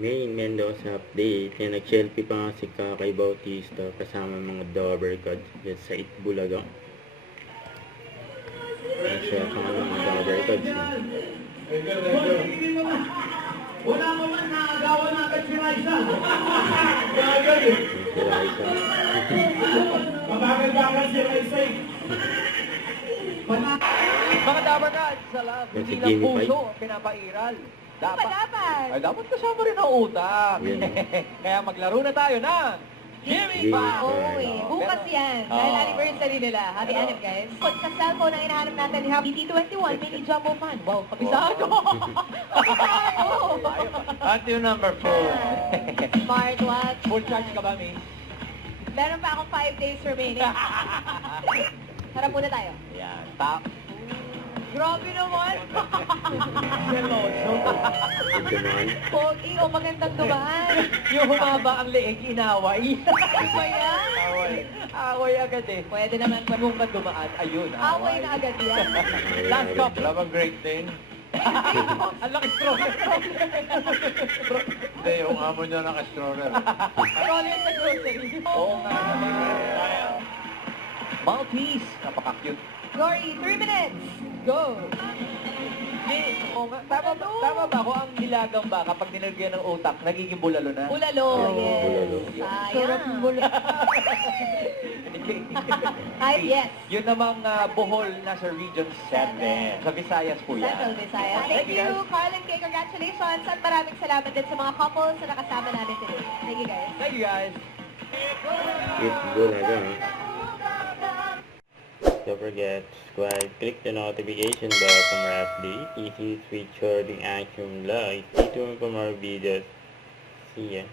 May Mendoza update. Yan, nag-selfie pa nga si Kakay Bautista kasama mga Dover Gods dyan sa Itbulaga. Nag-share pa nga mga Dover Gods. Wala mo man nakagawa na agad si Raisa. Si Raisa. Mabagal-bagal si Raisa eh. Mga dabagan sa lahat, Yan si hindi lang Jimmy puso Pai. ang pinapairal. Dapat. Ay, dapat kasama rin ang utak. Yan. Kaya maglaro na tayo ng Jimmy Jimmy Pai. Oo Pai. eh. Bukas yan. Dahil Oo. anniversary nila. Happy Oo. anniv, guys. Kung sa cellphone ang hinahanap natin, happy T21 mini jumbo fan. Wow, kapisado. Kapisado. Until number 4. Smartwatch. Full charge ka ba, Miss? Meron pa akong 5 days remaining. Harap muna tayo. Yan. Top. Grabe naman. Hello. Ito naman. Pogi o magandang dumaan. Yung humaba ang leeg, inaway. Ano ba yan? Away. Away agad eh. Pwede naman pa. Kung dumaan, ayun. Away na agad yan. Last cup. Wala bang great thing? Ang laki stroller. Hindi, yung amo niya naka-stroller. Roller sa grocery. Oo nga naman. Maltese. Napaka-cute. Gory, 3 minutes. Go. Oo nga. Tama ba ako ang nilagang ba kapag nilagyan ng utak, nagiging bulalo na? Bulalo, Oo, yes. bulalo. Sayang. Ay, yes. Yun namang Bohol nasa Region 7. Sa Visayas po yan. Central Visayas. Thank you, Carl and Kay. Congratulations. At maraming salamat din sa mga couples na nakasama namin today. Thank you, guys. Thank you guys. Itbulaga. Don't forget to subscribe, click the notification bell for more updates, easy switch or the action light. Stay tuned for more videos. See ya.